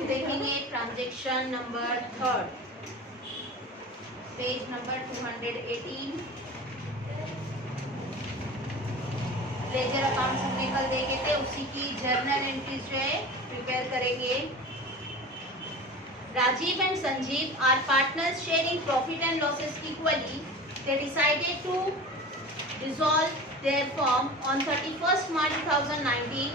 देखेंगे transaction number 3, page number 218। Ledger accounts हमने कल देखे थे, उसी की जर्नल एंट्रीज जो है प्रिपेयर करेंगे। Rajiv and Sanjeev are partners sharing profit and losses equally. They decided to dissolve their firm on 31st March 2019.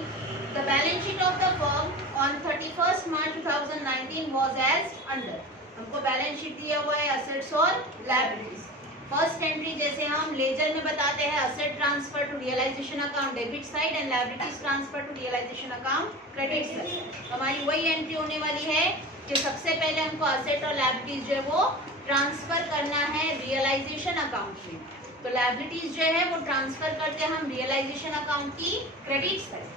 The balance sheet of the firm on 31st March 2019 was as under. हमको balance sheet दिया हुआ है assets और liabilities. First entry जैसे हम laser में बताते हैं, asset transfer to realisation account debit side and liabilities transfer to realisation account credit side. हमारी वही एंट्री होने वाली है कि सबसे पहले हमको असेट और लायबिलिटीज जो है वो ट्रांसफर करना है रियलाइजेशन अकाउंट में। तो लायबिलिटीज जो है वो ट्रांसफर करते हैं हम रियलाइजेशन अकाउंट की क्रेडिट साइड,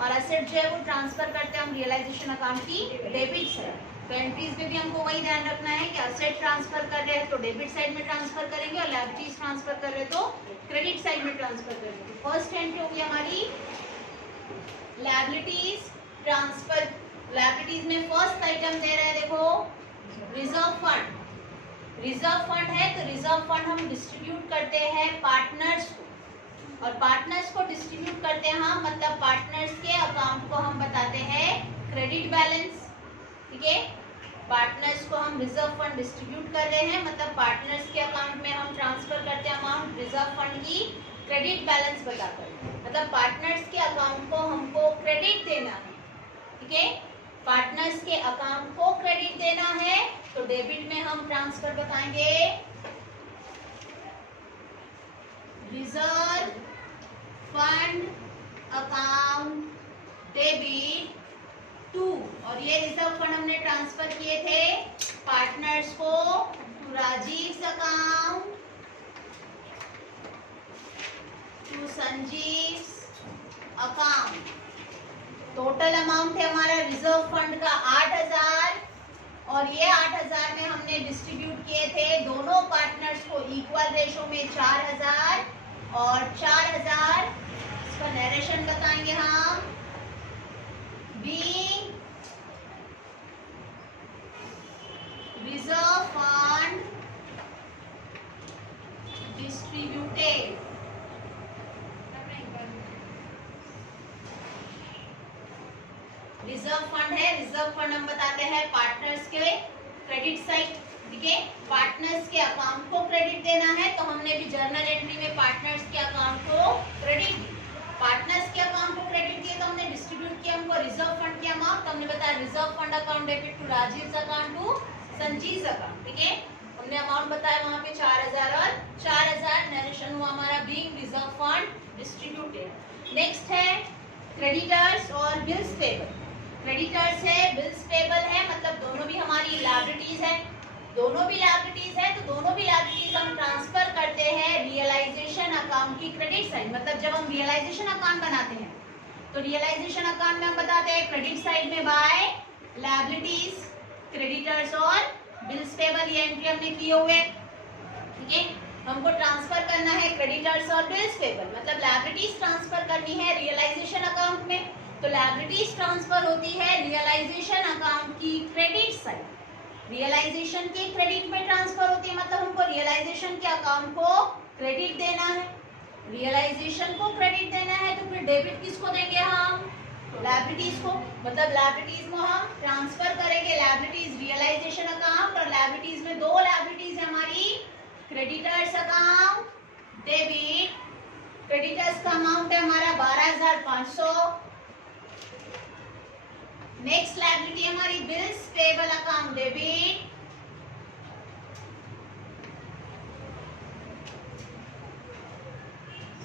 और असेट जो है वो ट्रांसफर करते हैं हम रियलाइजेशन अकाउंट की डेबिट साइड। तो एंट्रीज में भी हमको वही ध्यान रखना है कि असेट ट्रांसफर कर रहे हैं तो डेबिट साइड में ट्रांसफर करेंगे, और लायबिलिटीज ट्रांसफर कर रहे हैं तो क्रेडिट साइड में ट्रांसफर करेंगे। फर्स्ट एंट्री होगी हमारी लायबिलिटीज ट्रांसफर। लायबिलिटीज में फर्स्ट आइटम दे रहे हैं, देखो रिजर्व फंड। रिजर्व फंड है तो रिजर्व फंड हम डिस्ट्रीब्यूट करते हैं पार्टनर्स को, और पार्टनर्स को डिस्ट्रीब्यूट करते हैं हम, मतलब पार्टनर्स के अकाउंट को हम बताते हैं क्रेडिट बैलेंस। ठीक है, पार्टनर्स को हम रिजर्व फंड डिस्ट्रीब्यूट कर रहे हैं, मतलब पार्टनर्स के अकाउंट में हम ट्रांसफर करते हैं अमाउंट रिजर्व फंड की क्रेडिट बैलेंस बताकर, मतलब पार्टनर्स के अकाउंट को हमको क्रेडिट देना है। ठीक है, पार्टनर्स के अकाउंट को क्रेडिट देना है तो डेबिट में हम ट्रांसफर बताएंगे reserve fund account debit to, और ये रिजर्व फंड हमने ट्रांसफर किए थे पार्टनर्स को to Rajeev account, to Sanjeev account. Total amount है हमारा रिजर्व फंड का 8000, और ये 8000 में हमने डिस्ट्रीब्यूट किए थे दोनों पार्टनर्स को इक्वल रेशो में 4000 और 4000। इसका नरेशन बताएंगे हम, being reserve fund distributed। Reserve fund है, रिजर्व फंड हम बताते हैं पार्टनर्स के क्रेडिट साइड। ठीक है, पार्टनर्स के अकाउंट को क्रेडिट देना है तो हमने भी जर्नल एंट्री में पार्टनर्स के अकाउंट को क्रेडिट दिया। पार्टनर्स के अकाउंट को क्रेडिट दिए तो हमने डिस्ट्रीब्यूट किया हमको रिजर्व फंड की अमाउंट, तो हमने बताया reserve fund account debit to Rajeev account to Sanjeev account. ठीक है, हमने अमाउंट बताया वहां पे 4000 और 4000। नरेशन हुआ हमारा being reserve fund distributed. Next है क्रेडिटर्स और बिल्स पेबल। क्रेडिटर्स है, बिल्स पेबल है, मतलब दोनों भी हमारी लायबिलिटीज है। दोनों भी लायबिलिटीज है तो दोनों भी लायबिलिटीज हम ट्रांसफर करते हैं रियलाइजेशन अकाउंट की क्रेडिट साइड। मतलब जब हम रियलाइजेशन अकाउंट बनाते हैं तो रियलाइजेशन अकाउंट में हम बताते हैं क्रेडिट साइड में बाय लायबिलिटीज, क्रेडिटर्स और बिल्स पेबल। ये एंट्री हमने किए हुए। ठीक है, हमको ट्रांसफर करना है क्रेडिटर्स और बिल्स पेबल, मतलब लायबिलिटीज ट्रांसफर करनी है रियलाइजेशन अकाउंट में, तो लायबिलिटीज ट्रांसफर होती है रियलाइजेशन अकाउंट की क्रेडिट साइड। रियलाइजेशन के क्रेडिट में ट्रांसफर होती है, मतलब हमको रियलाइजेशन के अकाउंट को क्रेडिट देना है। रियलाइजेशन को क्रेडिट देना है तो फिर डेबिट किसको देंगे हम, लायबिलिटीज को, मतलब लायबिलिटीज में हम ट्रांसफर करेंगे लायबिलिटीज रियलाइजेशन अकाउंट, और लायबिलिटीज में दो लायबिलिटीज है हमारी, क्रेडिटर्स अकाउंट डेबिट। क्रेडिटर्स का अमाउंट है हमारा 12500। नेक्स्ट लायबिलिटी हमारी बिल्स पेबल अकाउंट डेबिट,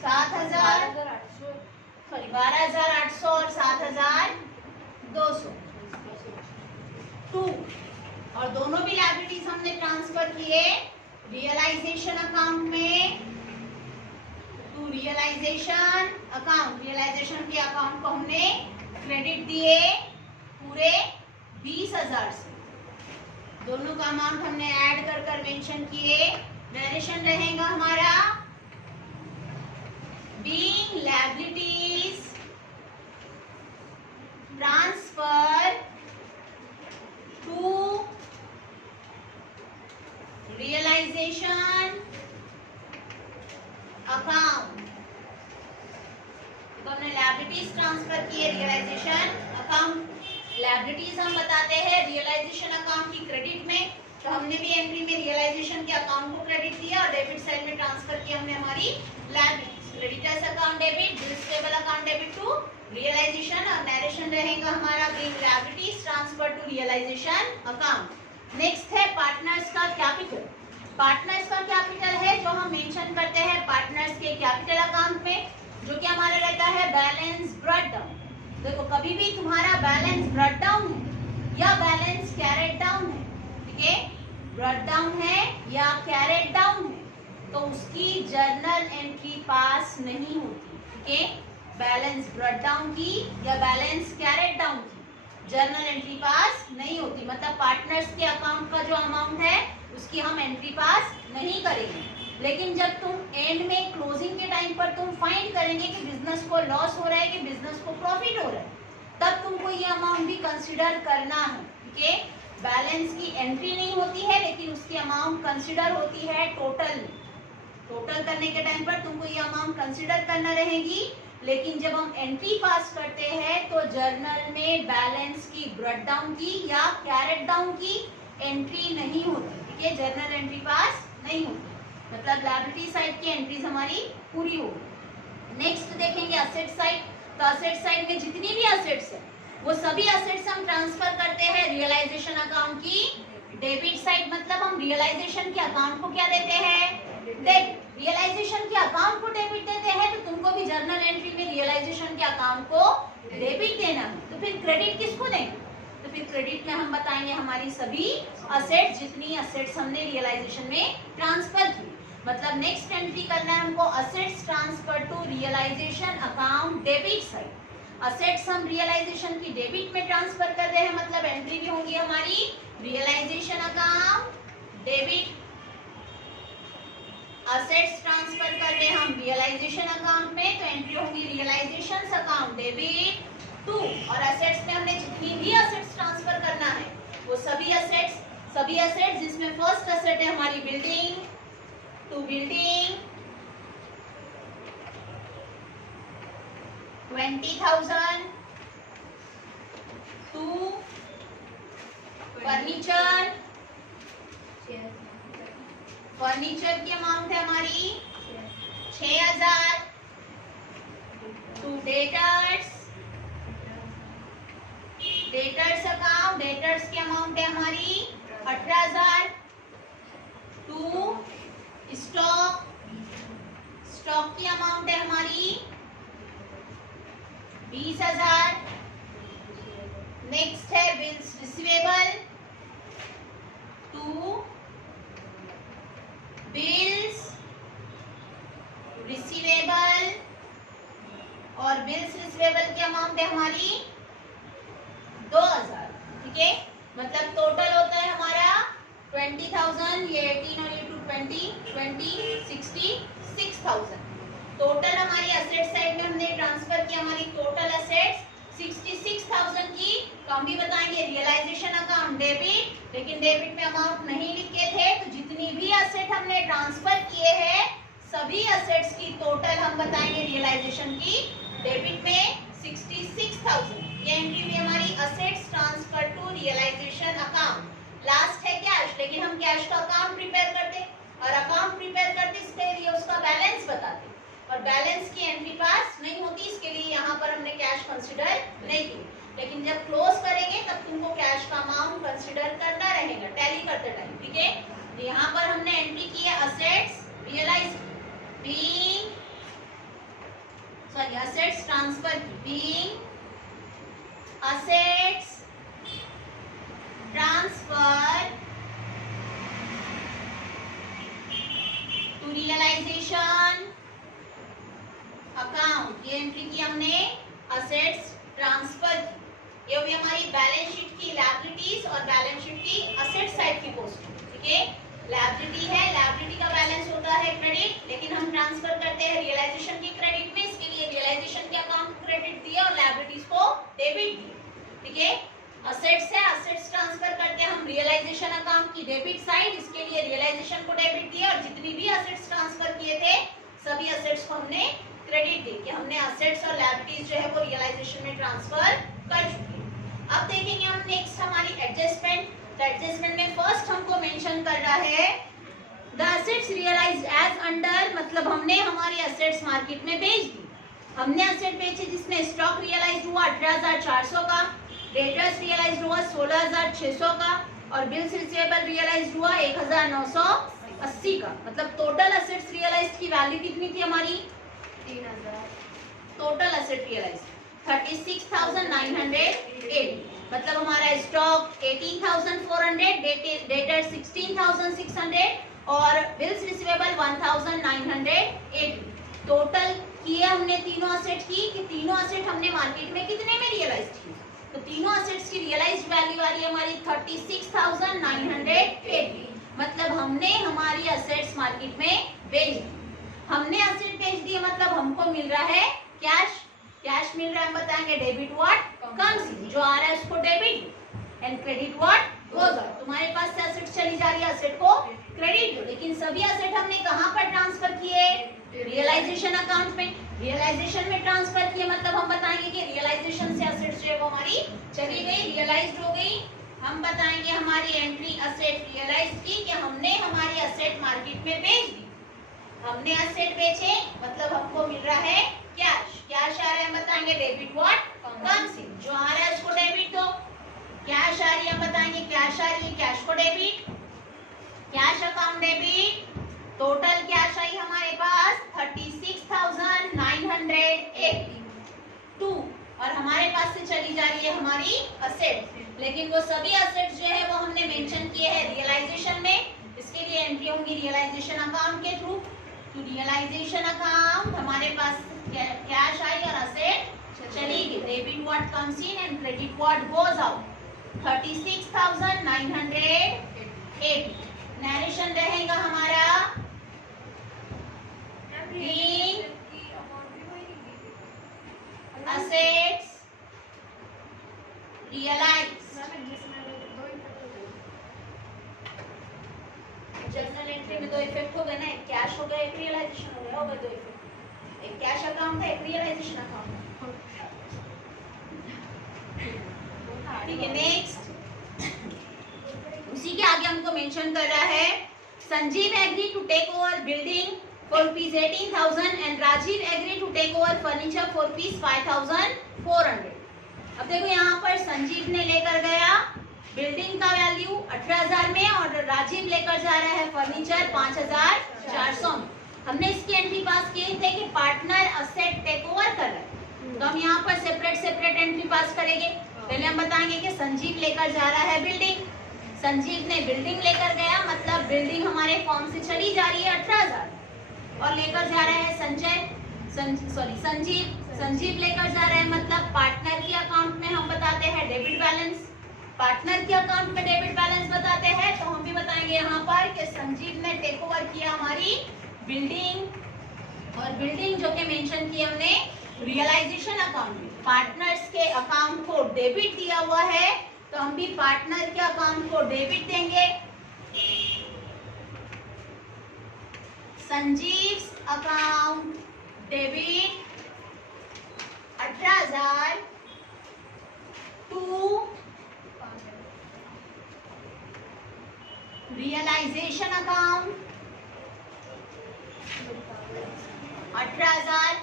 12800 और 7200 टू, और दोनों भी लायबिलिटीज हमने ट्रांसफर किए रियलाइजेशन अकाउंट में टू रियलाइजेशन अकाउंट। रियलाइजेशन के अकाउंट को हमने क्रेडिट दिए पूरे 20000 से। दोनों का अमाउंट हमने ऐड कर मेंशन किए। नरेशन रहेगा हमारा बीइंग लायबिलिटीज तो हमने लायबिलिटीज ट्रांसफर किए रियलाइजेशन अकाउंट। लायबिलिटीज हम बताते हैं रियलाइजेशन अकाउंट की क्रेडिट में, तो हमने भी एंट्री में रियलाइजेशन के अकाउंट को क्रेडिट दिया और डेबिट साइड में ट्रांसफर किया हमने हमारी liabilities. Creditors account debit, bills payable account debit to realization, और नरेशन रहेगा हमारा bring liabilities transfer to realisation account. Next है पार्टनर्स का कैपिटल। पार्टनर्स का कैपिटल है जो हम मेंशन करते हैं पार्टनर्स के कैपिटल अकाउंट में, जो कि हमारा रहता है बैलेंस ब्रॉट डाउन। देखो कभी भी तुम्हारा बैलेंस ब्रॉट डाउन है या बैलेंस कैरेट डाउन है, ठीक है, ब्रॉट डाउन है या कैरेट डाउन है, तो उसकी जर्नल एंट्री पास नहीं होती, ठीक है। बैलेंस ब्रॉट डाउन की या बैलेंस कैरेट डाउन की जर्नल एंट्री पास नहीं होती, मतलब पार्टनर्स के अकाउंट का जो अमाउंट है उसकी हम एंट्री पास नहीं करेंगे। लेकिन जब तुम एंड में क्लोजिंग के टाइम पर तुम फाइंड करेंगे कि बिजनेस को लॉस हो रहा है कि बिजनेस को प्रॉफिट हो रहा है, तब तुमको ये अमाउंट भी कंसीडर करना है, ठीक है। बैलेंस की एंट्री नहीं होती है लेकिन उसकी अमाउंट कंसीडर होती है टोटल। टोटल करने के टाइम पर तुमको ये अमाउंट कंसीडर करना रहेगी, लेकिन जब हम एंट्री पास करते हैं तो जर्नल में बैलेंस की ब्रॉट डाउन की या कैरेट डाउन की एंट्री नहीं होती, ठीक है, जर्नल एंट्री पास नहीं होती, मतलब लायबिलिटी साइड की एंट्रीज हमारी पूरी होगी। नेक्स्ट देखेंगे असेट साइड। तो असेट साइड में जितनी भी असेट्स है वो सभी असेट्स हम ट्रांसफर करते हैं रियलाइजेशन अकाउंट की डेबिट साइड, मतलब हम रियलाइजेशन के अकाउंट को क्या देते हैं, डेबिट। रियलाइजेशन के अकाउंट को डेबिट देते हैं तो तुमको भी जर्नल एंट्री में रियलाइजेशन के अकाउंट को डेबिट देना है। तो फिर क्रेडिट किसको देंगे, तो फिर क्रेडिट में हम बताएंगे हमारी सभी असेट्स, जितनी असेट्स हमने रियलाइजेशन में ट्रांसफर की। मतलब नेक्स्ट एंट्री करना है हमको assets transfer to realisation account debit side. Assets हम रियलाइजेशन की डेबिट में ट्रांसफर कर रहे हैं, मतलब एंट्री भी होंगी हमारी realization account debit. Assets transfer कर रहे हैं हम रियलाइजेशन अकाउंट में, तो एंट्री होंगी रियलाइजेशन अकाउंट डेबिट टू। और असेट्स में हमने जितनी भी असेट्स ट्रांसफर करना है वो सभी असेट्स जिसमें फर्स्ट असेट है हमारी building, to building 20,000, to furniture की अमाउंट है हमारी 6,000, टू डेटर्स अकाउंट, डेटर्स की अमाउंट है हमारी 18,000, टू स्टॉक की अमाउंट है हमारी 20,000। नेक्स्ट है bills receivable, to bills receivable, और बिल्स रिसीवेबल की अमाउंट है हमारी 2,000, ठीक है। मतलब टोटल होता है हमारा 20,000, ये 18 और ये 20, 66,000। टोटल हमारी असेट साइड में हमने ट्रांसफर किया हमारी टोटल असेट्स 66,000 की। तो हम भी बताएंगे रियलाइजेशन अकाउंट डेबिट, लेकिन डेबिट में अमाउंट नहीं लिखे थे, तो जितनी भी असेट हमने ट्रांसफर किए हैं सभी असेट्स की टोटल हम बताएंगे रियलाइजेशन की डेबिट में 66,000। ये एंट्री भी हमारी assets transfer to realisation account. Last है कैश, लेकिन हम कैश का अकाउंट प्रिपेयर करते और अकाउंट प्रिपेयर करते इसके लिए उसका बैलेंस बताते, और बैलेंस की एंट्री पास नहीं होती, इसके लिए यहाँ पर हमने कैश कंसीडर नहीं की। लेकिन जब क्लोज करेंगे तब तुमको कैश का अमाउंट कंसीडर करना रहेगा टैली करते टाइम, ठीक है। यहाँ पर हमने एंट्री की है assets realise being, sorry assets transfer की being assets transfer to realization account। ये एंट्री की हमने assets ट्रांसफर की। ये हुई हमारी बैलेंस शीट की लायबिलिटीज और बैलेंस शीट की असेट साइड की पोस्टिंग, ठीक है। लायबिलिटी है, लायबिलिटी का बैलेंस होता है क्रेडिट, लेकिन हम ट्रांसफर करते हैं रियलाइजेशन की क्रेडिट में, इसके लिए रियलाइजेशन के अकाउंट को क्रेडिट दिया और लायबिलिटीज को डेबिट दिया, ठीक है। असेट्स है, असेट्स ट्रांसफर करते हैं हम रियलाइजेशन अकाउंट की डेबिट साइड, इसके लिए रियलाइजेशन को डेबिट दिया और जितनी भी असेट्स ट्रांसफर किए थे सभी असेट्स को हमने क्रेडिट दे के हमने असेट्स और लायबिलिटीज जो है वो रियलाइजेशन में ट्रांसफर कर चुके हैं। अब देखेंगे हम नेक्स्ट हमारी एडजस्टमेंट। तो एडजस्टमेंट में फर्स्ट हमको मेंशन कर रहा है the assets realized as under, मतलब हमने हमारी असेट्स मार्केट में बेच दी। हमने असेट बेचे जिसमें स्टॉक रियलाइज्ड हुआ 18,400 का, डेटर्स रियलाइज्ड हुआ 16,600 का और बिल्स रिसीवेबल रियलाइज्ड हुआ 1,980 का। मतलब टोटल असेट्स रियलाइज्ड की वैल्यू कितनी थी हमारी? 3,000। Total asset realized 36,980। मतलब हमारा स्टॉक 18,400, डेटर 16,600 और बिल्स रिसीवेबल 1,980। टोटल किए हमने तीनों असेट की कि तीनों असेट हमने मार्केट में कितने में रियलाइज की? तो तीनों असेट्स की रियलाइज्ड वैल्यू वाली हमारी 36,980। मतलब हमने हमारी असेट्स मार्केट में बेच दी। हमने असेट बेच दिए मतलब हमको मिल रहा है कैश। कैश मिल रहा है, हम बताएंगे डेबिट व्हाट कम्स इन, जो आ रहा है उसको debit and credit what goes out. तुम्हारे पास से असेट चली जा रही है, असेट को क्रेडिट दो, लेकिन सभी असेट हमने कहां पर ट्रांसफर किए? रियलाइजेशन अकाउंट में। रियलाइजेशन में ट्रांसफर किए मतलब हम बताएंगे कि रियलाइजेशन से असेट्स जो है वो हमारी चली गई, रियलाइज्ड हो गई। हम बताएंगे हमारी एंट्री असेट रियलाइज की कि हमने हमारी असेट मार्केट में बेच दी। हमने असेट बेचे मतलब हमको मिल रहा है कैश। कैश आ रहा है, हम बताएंगे डेबिट व्हाट कम्स इन, जो आ रहा है उसको डेबिट दो। कैश आ रही है, हम बताएंगे कैश आ रही है, कैश को debit, cash account debit. Total cash आई हमारे पास 36,982 और हमारे पास से चली जा रही है हमारी असेट। लेकिन वो सभी असेट्स जो है वो हमने मेंशन किए हैं रियलाइजेशन में। इसके लिए एंट्री होंगी रियलाइजेशन अकाउंट के थ्रू। तो रियलाइजेशन अकाउंट हमारे पास कैश आई और असेट चली गई। Debit what comes in and credit what goes out 36,980। Narration रहेगा हमारा assets realized। जर्नल एंट्री में दो इफेक्ट हो गए ना, एक कैश हो गया, एक रियलाइजेशन हो गया, दो इफेक्ट। एक कैश अकाउंट है, एक रियलाइजेशन अकाउंट है। ठीक है, नेक्स्ट उसी के आगे हमको मेंशन कर रहा है Sanjeev agree to take over building for rupees 18,000 and Rajiv agreed to take over furniture for rupees 5,400। अब देखो यहाँ पर संजीव ने लेकर गया बिल्डिंग का वैल्यू 18,000 में और राजीव लेकर जा रहा है फर्नीचर 5,400 में। हमने इसकी एंट्री पास किए थे कि पार्टनर असेट टेक ओवर कर रहा है, तो हम यहाँ पर सेपरेट एंट्री पास करेंगे। पहले हम बताएंगे कि संजीव लेकर जा रहा है बिल्डिंग। संजीव ने बिल्डिंग लेकर गया मतलब बिल्डिंग हमारे फॉर्म से चली जा रही है 18,000 और लेकर जा रहा है संजीव लेकर जा रहा है मतलब पार्टनर के अकाउंट में हम बताते हैं डेबिट बैलेंस। पार्टनर के अकाउंट में डेबिट बैलेंस बताते हैं तो हम भी बताएंगे यहाँ पर कि संजीव ने टेक ओवर किया हमारी बिल्डिंग और बिल्डिंग जो कि मेंशन की हमने रियलाइजेशन अकाउंट में। पार्टनर्स के अकाउंट को डेबिट दिया हुआ है तो हम भी पार्टनर के अकाउंट को डेबिट देंगे। Sanjeev account debit 18,000 to realisation account 18,000।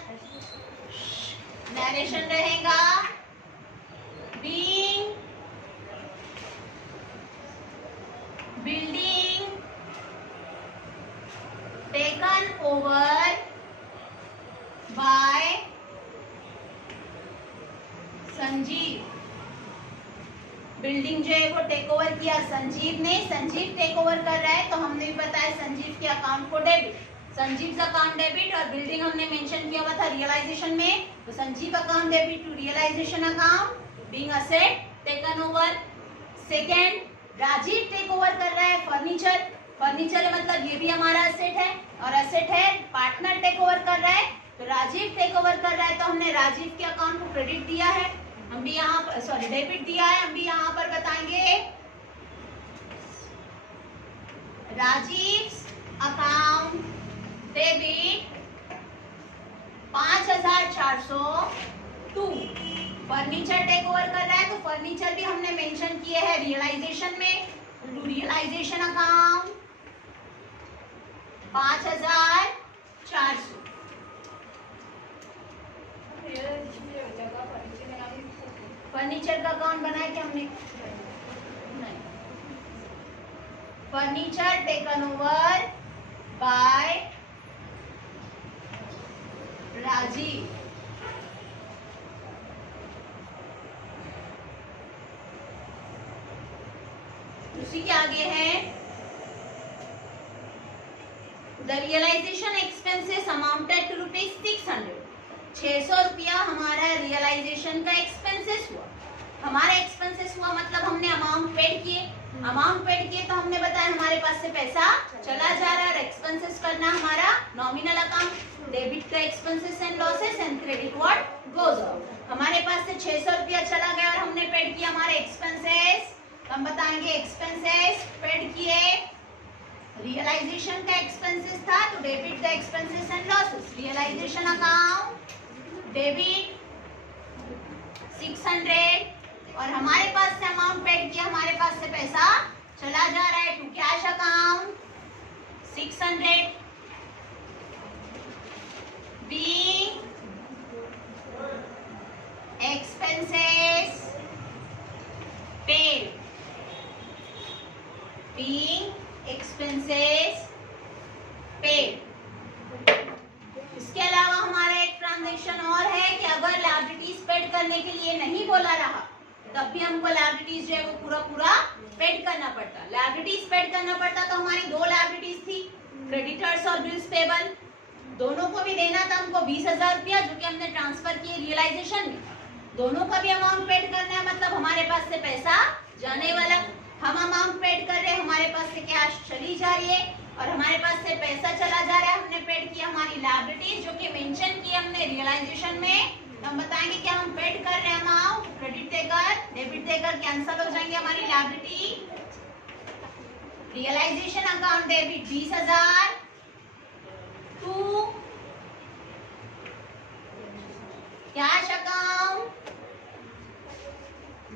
Narration रहेगा being building taken over by Sanjeev. Building जो है वो टेक ओवर किया संजीव ने, संजीव टेक ओवर कर रहा है तो हमने भी बताया संजीव के अकाउंट को डेबिट। संजीव अकाउंट डेबिट और बिल्डिंग हमने मेंशन किया हुआ था रियलाइजेशन में, तो Sanjeev account debit to realisation account being asset taken over. Second, Rajeev take over कर रहा है फर्नीचर। फर्नीचर मतलब ये भी हमारा असेट है और असेट है, पार्टनर टेक ओवर कर रहा है तो राजीव टेक ओवर कर रहा है तो हमने राजीव के अकाउंट को क्रेडिट दिया है, हम भी यहाँ पर डेबिट दिया है, हम भी यहाँ पर बताएंगे Rajeev account debit 5402 furniture take over कर रहा है, तो फर्नीचर भी हमने मेंशन किए हैं रियलाइजेशन में। Realization account 5400। फर्नीचर का अकाउंट बनाया क्या हमने? नहीं। Furniture taken over by Rajeev. उसी के आगे है the realization expenses amounted to ₹600। 600 रुपया हमारा रियलाइजेशन का एक्सपेंसेस हुआ। हमारा एक्सपेंसेस हुआ मतलब हमने अमाउंट पेड किए। अमाउंट पेड किए तो हमने बताया हमारे पास से पैसा चला जा रहा है। एक्सपेंसेस करना हमारा नॉमिनल अकाउंट। डेबिट का expenses and losses and credit what goes out. हमारे पास से 600 रुपया चला गया और हमने पेड किया हमारे एक्सपेंसेस। हम बताएंगे एक्सपेंसेस पेड किए। रियलाइजेशन का एक्सपेंसेस था तो debit the expenses and losses. Realization account debit 600 और हमारे पास से अमाउंट पेड किया, हमारे पास से पैसा चला जा रहा है to cash account 600 be expenses paid. being expenses paid। इसके अलावा हमारा एक ट्रांजैक्शन और है कि अगर लायबिलिटीज पेड करने के लिए नहीं बोला रहा तब भी हमको लायबिलिटीज जो है वो पूरा पेड करना पड़ता। लायबिलिटीज पेड करना पड़ता तो हमारी दो लायबिलिटीज थी, क्रेडिटर्स और बिल्स पेबल। दोनों को भी देना था हमको 20,000 रुपया जो कि हमने ट्रांसफर किए रियलाइजेशन में। दोनों का भी अमाउंट पेड करना है मतलब हमारे पास से पैसा जाने वाला। हम अमाउंट पेड कर रहे हैं, हमारे पास से कैश चली जा रही है और हमारे पास से पैसा चला जा रहा है। हमने पेड किया हमारी लायबिलिटीज जो कि मेंशन की हमने रियलाइजेशन में। हम बताएंगे कि हम पेड कर रहे हैं अमाउंट, क्रेडिट देकर डेबिट देकर कैंसिल हो जाएंगे हमारी liability. Realization account debit 20,000 to cash account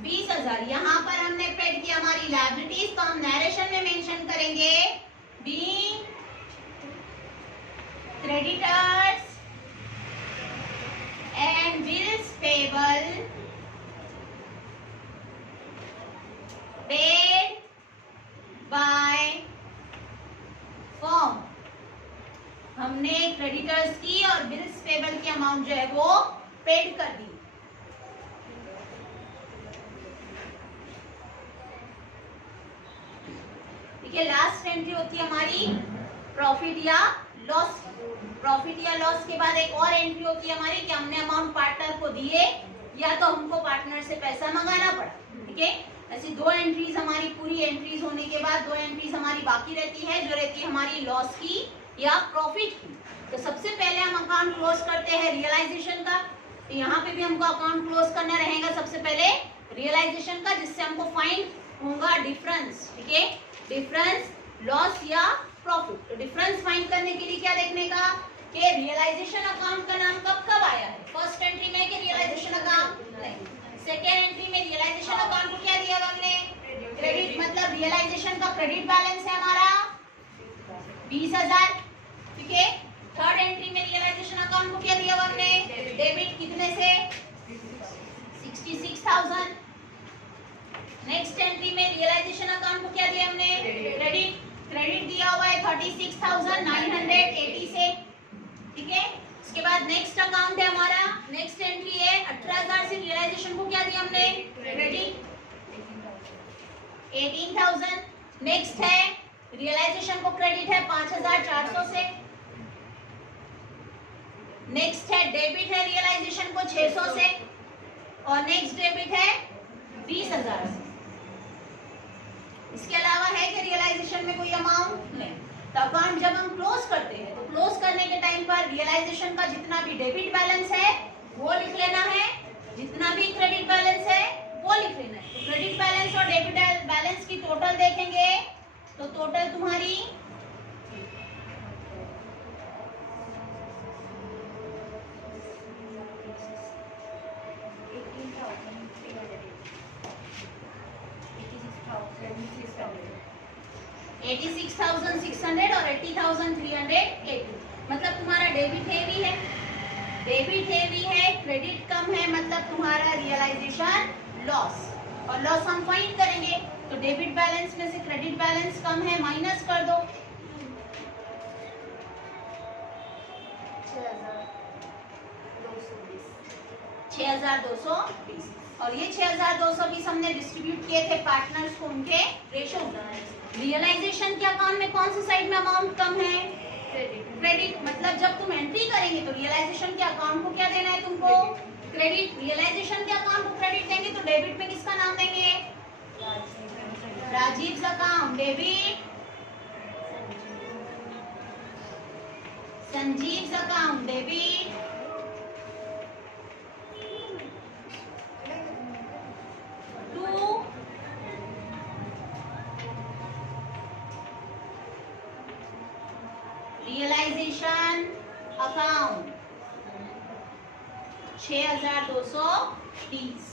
20,000। यहाँ पर हमने पेड किया हमारी लायबिलिटीज तो हम नरेशन में मेंशन करेंगे being creditors and bills payable paid by firm. हमने क्रेडिटर्स की और बिल्स पेबल की अमाउंट जो है वो पेड कर दी। देखिए लास्ट एंट्री होती है हमारी प्रॉफिट या लॉस। प्रॉफिट या लॉस के बाद एक और एंट्री होती है हमारी कि हमने अमाउंट पार्टनर को दिए या तो हमको पार्टनर से पैसा मंगाना पड़ा। ठीक है, ऐसी दो एंट्रीज हमारी पूरी एंट्रीज होने के बाद दो एंट्रीज हमारी बाकी रहती है जो रहती है हमारी लॉस की या प्रॉफिट की। तो सबसे पहले हम अकाउंट क्लोज करते हैं रियलाइजेशन का। तो यहाँ पे भी हमको अकाउंट क्लोज करना रहेगा सबसे पहले रियलाइजेशन का, जिससे हमको फाइंड होगा डिफरेंस। ठीक है, डिफरेंस लॉस या प्रॉफिट। तो डिफरेंस फाइंड करने के लिए क्या देखने का कि रियलाइजेशन अकाउंट का नाम कब कब आया है। फर्स्ट एंट्री में कि रियलाइजेशन अकाउंट नहीं, सेकेंड एंट्री में रियलाइजेशन अकाउंट को क्या दिया हमने क्रेडिट, मतलब रियलाइजेशन का क्रेडिट बैलेंस है हमारा 20,000। ठीक है, थर्ड एंट्री में रियलाइजेशन अकाउंट को क्या दिया हमने डेबिट कितने से 66,000। नेक्स्ट एंट्री में रियलाइजेशन अकाउंट को क्या दिया हमने क्रेडिट। क्रेडिट दिया हुआ है 36,980 से। ठीक है, इसके बाद नेक्स्ट अकाउंट है हमारा, नेक्स्ट एंट्री है 18,000 से रियलाइजेशन को क्या दिया हमने क्रेडिट 18,000। नेक्स्ट है रियलाइजेशन को क्रेडिट है 5,400 से। नेक्स्ट है डेबिट है रियलाइजेशन को 600 से और नेक्स्ट डेबिट है 20,000 से। इसके अलावा है कि रियलाइजेशन में कोई अमाउंट नहीं। तो अकाउंट जब हम क्लोज करते हैं तो क्लोज करने के टाइम पर रियलाइजेशन का जितना भी डेबिट बैलेंस है वो लिख लेना है, जितना भी क्रेडिट बैलेंस है वो लिख लेना है। तो क्रेडिट बैलेंस और डेबिट बैलेंस की टोटल देखेंगे तो टोटल तुम्हारी 86,600 और 80,380, मतलब तुम्हारा डेबिट हेवी है, डेबिट हेवी है, क्रेडिट कम है, मतलब तुम्हारा रियलाइजेशन लॉस, और लॉस हम फाइंड करेंगे तो डेबिट बैलेंस में से क्रेडिट बैलेंस कम है, माइनस कर दो 6,220, और ये 6,220 हमने डिस्ट्रीब्यूट किए थे पार्टनर्स को उनके रेशो। रियलाइजेशन के अकाउंट में कौन सी साइड में अमाउंट कम है? क्रेडिट, मतलब जब तुम एंट्री करेंगे तो रियलाइजेशन के अकाउंट को क्या देना है तुमको? क्रेडिट। रियलाइजेशन के अकाउंट को क्रेडिट देंगे तो डेबिट में किसका नाम देंगे? Rajiv account. Debit Sanjeev account. Debit to realisation account 6,220।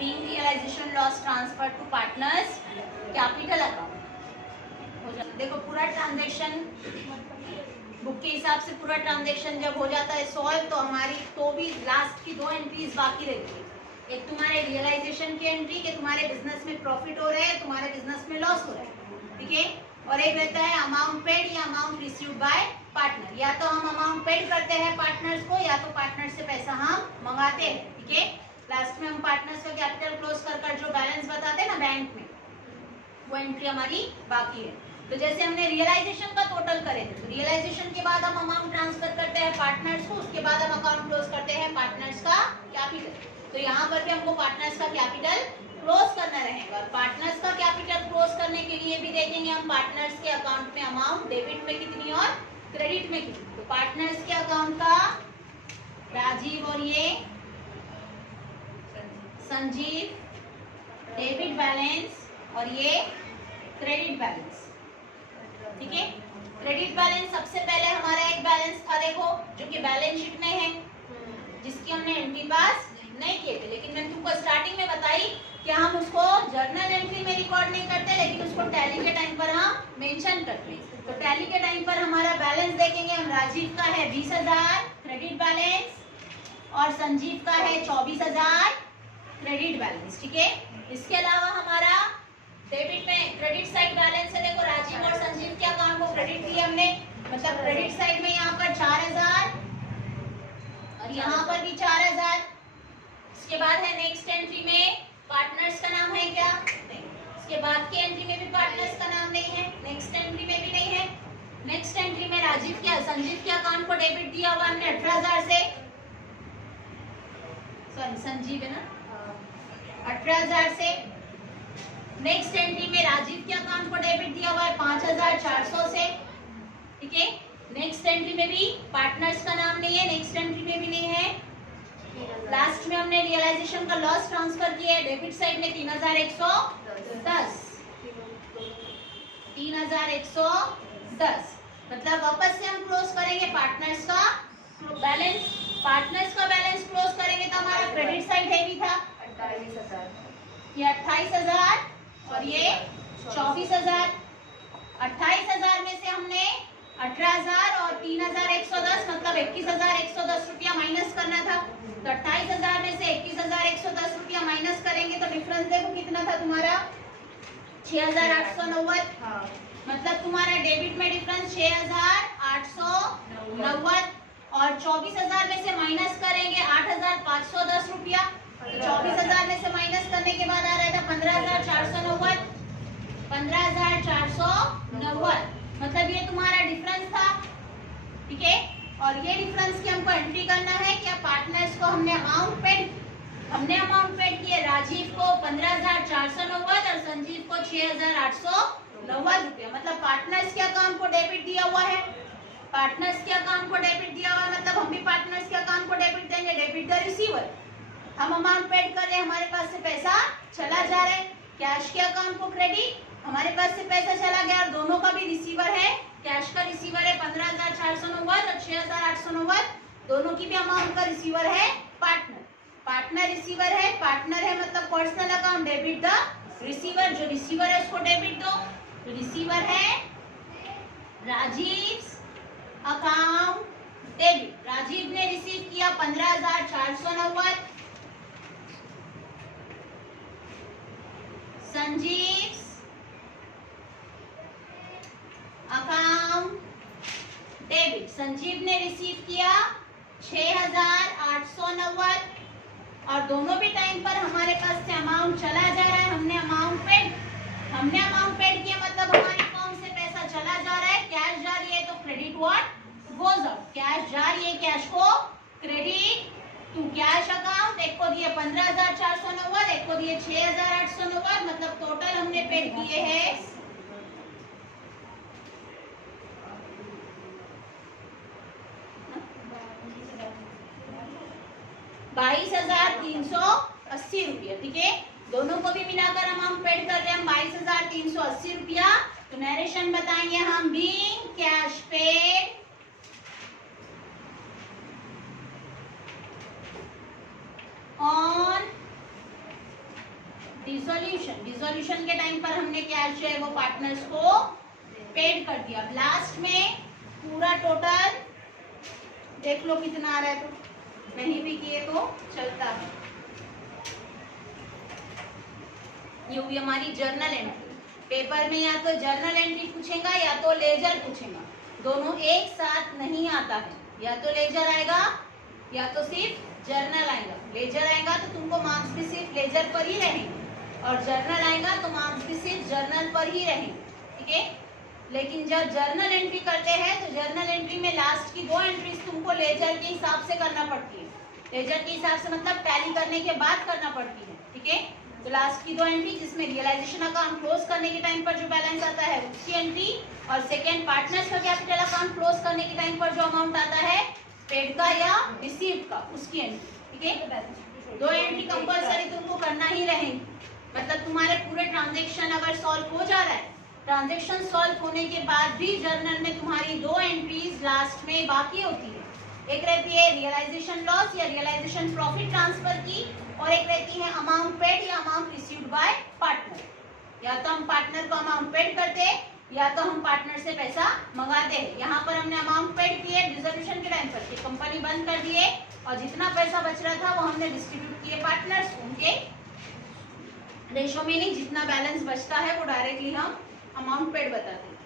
Being realization loss transferred to partners capital account हो जाता। देखो पूरा ट्रांजैक्शन बुक के हिसाब से पूरा ट्रांजैक्शन जब हो जाता है सॉल्व, तो हमारी तो भी लास्ट की 2 एंट्रीज बाकी रहती है। एक तुम्हारे रियलाइजेशन की एंट्री कि तुम्हारे बिजनेस में प्रॉफिट हो रहा है, तुम्हारे बिजनेस में लॉस हो रहा है, ठीक है, और एक रहता है अमाउंट पेड या अमाउंट रिसीव्ड बाय पार्टनर। या तो हम अमाउंट पेड करते हैं पार्टनर्स को, या तो पार्टनर से पैसा हम मंगाते हैं, ठीक है। लास्ट में हम पार्टनर्स का कैपिटल क्लोज कर जो बैलेंस बताते हैं ना बैंक में, वो एंट्री हमारी बाकी है। तो जैसे हमने रियलाइजेशन का टोटल करे थे, तो रियलाइजेशन के बाद हम अमाउंट ट्रांसफर करते हैं पार्टनर्स को, उसके बाद हम अकाउंट क्लोज करते हैं पार्टनर्स का कैपिटल। तो यहाँ पर भी हमको पार्टनर्स का कैपिटल क्लोज करना रहेगा, और पार्टनर्स का कैपिटल क्लोज करने के लिए भी देखेंगे हम पार्टनर्स के अकाउंट में अमाउंट डेबिट में कितनी और क्रेडिट में कितनी। तो पार्टनर्स के अकाउंट का राजीव और ये संजीव डेबिट बैलेंस, और ये क्रेडिट बैलेंस, ठीक है। क्रेडिट बैलेंस सबसे पहले हमारा एक बैलेंस था देखो, जो कि बैलेंस शीट में है, जिसकी हमने एंट्री पास नहीं किए थे, लेकिन मैंने तुमको स्टार्टिंग में बताई कि हम उसको जर्नल एंट्री में रिकॉर्ड नहीं करते, लेकिन उसको टैली के टाइम पर हम मेंशन करते हैं। तो टैली के टाइम पर हमारा बैलेंस देखेंगे हम, राजीव का है 20,000 क्रेडिट बैलेंस, और संजीव का है 24,000 क्रेडिट बैलेंस, ठीक है। इसके अलावा हमारा डेबिट में क्रेडिट साइड बैलेंस है, देखो राजीव और संजीव के अकाउंट को क्रेडिट किया हमने, मतलब क्रेडिट साइड में यहाँ पर 4,000 और यहाँ पर भी 4,000। इसके बाद है नेक्स्ट एंट्री में पार्टनर्स का नाम है क्या? नहीं। इसके बाद की एंट्री में भी पार्टनर्स का नाम नहीं है, नेक्स्ट एंट्री में भी नहीं है। नेक्स्ट एंट्री में राजीव के संजीव के अकाउंट को डेबिट दिया हुआ हमने 18,000 से, सॉरी संजीव है ना, 18,000 से। नेक्स्ट एंट्री में राजीव के अकाउंट को डेबिट दिया हुआ है 5,400 से, ठीक है। नेक्स्ट एंट्री में भी पार्टनर्स का नाम नहीं है, नेक्स्ट एंट्री में भी नहीं है। लास्ट में हमने रियलाइजेशन का लॉस ट्रांसफर किया है डेबिट साइड में 3,110, 3,110, मतलब वापस से हम क्लोज करेंगे पार्टनर्स का बैलेंस। पार्टनर्स का बैलेंस क्लोज करेंगे तो हमारा क्रेडिट साइड हैवी था 28,000, ये 28,000 और ये 24,000। 28,000 में से हमने 18,000 और 3,110 मतलब 21,110 रुपया माइनस करना था। तो 28,000 में से 21,110 रुपया माइनस करेंगे तो डिफरेंस देखो कितना था तुम्हारा 6,890। मतलब तुम्हारा डेबिट में डिफरेंस 6,890 और 24,000 में से माइनस करेंगे 8,510 रुपया। तो 24,000 में से माइनस करने के बाद आ रहा था 15,490, 15,490 मतलब ये तुम्हारा डिफरेंस था, ठीक है। और ये डिफरेंस की हमको एंट्री करना है कि पार्टनर्स को हमने अमाउंट पेड हमने अमाउंट पेड किए राजीव को 15,490 और संजीव को 6,890 रुपया। मतलब पार्टनर्स के अकाउंट को डेबिट दिया हुआ है, पार्टनर्स के अकाउंट को डेबिट दिया हुआ है, मतलब हम भी पार्टनर्स के अकाउंट को डेबिट देंगे। डेबिट द रिसीवर, हम अमाउंट पेड कर रहे हैं, हमारे पास से पैसा चला जा रहा है। कैश के अकाउंट को क्रेडिट, हमारे पास से पैसा चला गया और दोनों का भी रिसीवर है। कैश का रिसीवर है 15,490 और 6,890, दोनों की भी अमाउंट का रिसीवर है पार्टनर। पार्टनर रिसीवर है, पार्टनर है मतलब personal account, debit the receiver, जो रिसीवर है उसको डेबिट दो। तो रिसीवर है राजीव अकाउंट डेबिट। राजीव ने रिसीव किया 15,490, संजीव अकाउंट डेबिट, संजीव ने रिसीव किया 6,890 और दोनों भी टाइम पर हमारे पास से अमाउंट चला जा रहा है। हमने अमाउंट पेड किया मतलब हमारी फर्म से पैसा चला जा रहा है। कैश जा रही है तो credit what goes out, cash जा रही है, कैश को क्रेडिट टू कैश अकाउंट। एक को दिए 15,490, एक को दिए 6,890, मतलब टोटल हमने पेड किए हैं 22,380 रुपया। ठीक है, दोनों को भी मिलाकर अमाउंट पेड कर रहे हैं हम 22,380 रुपया। तो नरेशन बताएंगे हम, being cash paid on dissolution, dissolution के टाइम पर हमने कैश जो है वो पार्टनर्स को पेड कर दिया। लास्ट में पूरा टोटल देख लो कितना आ रहा है, तो नहीं भी किए तो चलता है। ये हुई हमारी जर्नल एंट्री। पेपर में या तो जर्नल एंट्री पूछेगा या तो लेजर पूछेगा, दोनों एक साथ नहीं आता है। या तो लेजर आएगा या तो सिर्फ जर्नल आएगा। लेजर आएगा तो तुमको मार्क्स भी सिर्फ लेजर पर ही रहेंगे और जर्नल आएगा तो मार्क्स भी सिर्फ जर्नल पर ही रहेंगे। ठीक है, लेकिन जब जर्नल एंट्री करते हैं तो जर्नल एंट्री में लास्ट की 2 एंट्रीज तुमको लेजर के हिसाब से करना पड़ती है। लेजर के हिसाब से मतलब टैली करने के बाद करना पड़ती है। ठीक है, तो लास्ट की 2 एंट्री जिसमें रियलाइजेशन अकाउंट क्लोज करने के टाइम पर जो बैलेंस आता है उसकी एंट्री, और सेकंड पार्टनर्स का कैपिटल अकाउंट क्लोज करने के टाइम पर जो अमाउंट आता है पेड का या रिसीव्ड का, उसकी एंट्री। ठीक है, 2 एंट्री कंपलसरी तुमको करना ही रहेंगी। मतलब तुम्हारे पूरे ट्रांजेक्शन अगर सॉल्व हो जा रहा है, ट्रांजेक्शन सॉल्व होने के बाद भी जर्नल में तुम्हारी 2 एंट्रीज लास्ट में बाकी होती है। एक रहती है रियलाइजेशन लॉस या रियलाइजेशन प्रॉफिट ट्रांसफर की, और एक रहती है अमाउंट पेड या अमाउंट रिसीव्ड बाय पार्टनर। या तो हम पार्टनर को अमाउंट पेड करते हैं या तो हम पार्टनर से पैसा मंगाते हैं। यहाँ पर हमने अमाउंट पेड किए डिसोल्यूशन के टाइम पर, कंपनी बंद कर दिए और जितना पैसा बच रहा था वो हमने डिस्ट्रीब्यूट किए पार्टनर्स, उनके रेशो में नहीं, जितना बैलेंस बचता है वो डायरेक्टली हम अमाउंट पेड बताते हैं।